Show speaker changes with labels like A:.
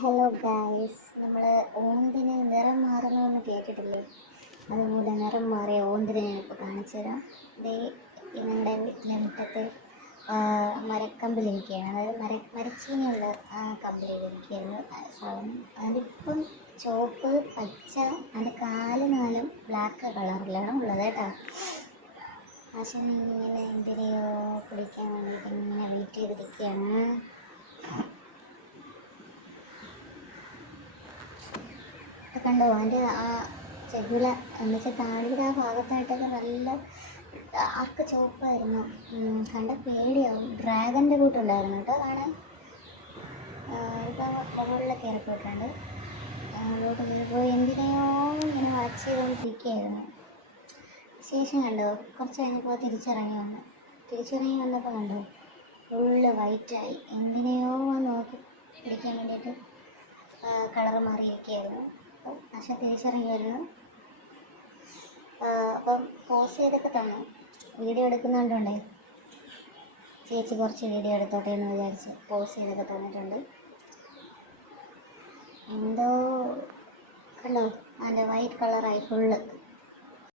A: Hello guys നമ്മൾ ഓന്തിന് നിറം മാറുന്നു കേട്ടിട്ടില്ലേ? അതുപോലെ നിറം മാറിയ ഓന്തിനെ ഞാനിപ്പോൾ കാണിച്ചു തരാം. ഇതേ ഞങ്ങളുടെ വീട്ടിലെ മുറ്റത്ത് മരക്കമ്പിലിരിക്കുകയാണ് അതായത് മര മരച്ചീനിയുള്ള ആ കമ്പിലിരിക്കുകയായിരുന്നു സാധനം. അതിപ്പം ചോപ്പ് പച്ച അതിന്റെ കാൽ നാലും ബ്ലാക്ക് കളറിലാണ് ഉള്ളത് കേട്ടോ. പക്ഷേ ഇങ്ങനെ എന്തിനെയോ കുടിക്കാൻ വേണ്ടിയിട്ട് ഇങ്ങനെ വെയിറ്റ് ചെയ്തിരിക്കുകയാണ്. കണ്ടോ. അതിന്റെ ആ ചെകിള എന്ന് വെച്ചാൽ താഴെ ആ ഭാഗത്തായിട്ടൊക്കെ നല്ല ആർക്ക് ചുവപ്പായിരുന്നു. കണ്ട പേടിയാവും. ഡ്രാഗന്റെ കൂട്ടുണ്ടായിരുന്നു കേട്ടോ കാണാൻ. ഇപ്പോൾ മുകളിൽ കയറിപ്പോയിട്ടുണ്ട്. അങ്ങോട്ട് കയറിപ്പോയി എന്തിനെയോ ഇങ്ങനെ വാച്ച് ചെയ്തുകൊണ്ടിരിക്കുകയായിരുന്നു. ശേഷം കണ്ടോ കുറച്ച് കഴിഞ്ഞപ്പോൾ തിരിച്ചിറങ്ങി വന്നു. തിരിച്ചിറങ്ങി വന്നപ്പോൾ കണ്ടോ ഫുള്ള് വൈറ്റായി. എന്തിനെയോ നോക്കി പിടിക്കാൻ വേണ്ടിയിട്ട് കളർ മാറിയിരിക്കുകയായിരുന്നു. അപ്പം തിരിച്ചറിയുമായിരുന്നു അപ്പം പോസ് ചെയ്തൊക്കെ തന്നു. വീഡിയോ എടുക്കുന്നുണ്ടോണ്ടേ? ചേച്ചി കുറച്ച് വീഡിയോ എടുത്തോട്ടെ എന്ന് വിചാരിച്ച് പോസ് ചെയ്തൊക്കെ തന്നിട്ടുണ്ട്. എന്തോ കണ്ടോ? അതിന്റെ വൈറ്റ് കളറായി ഫുള്ള്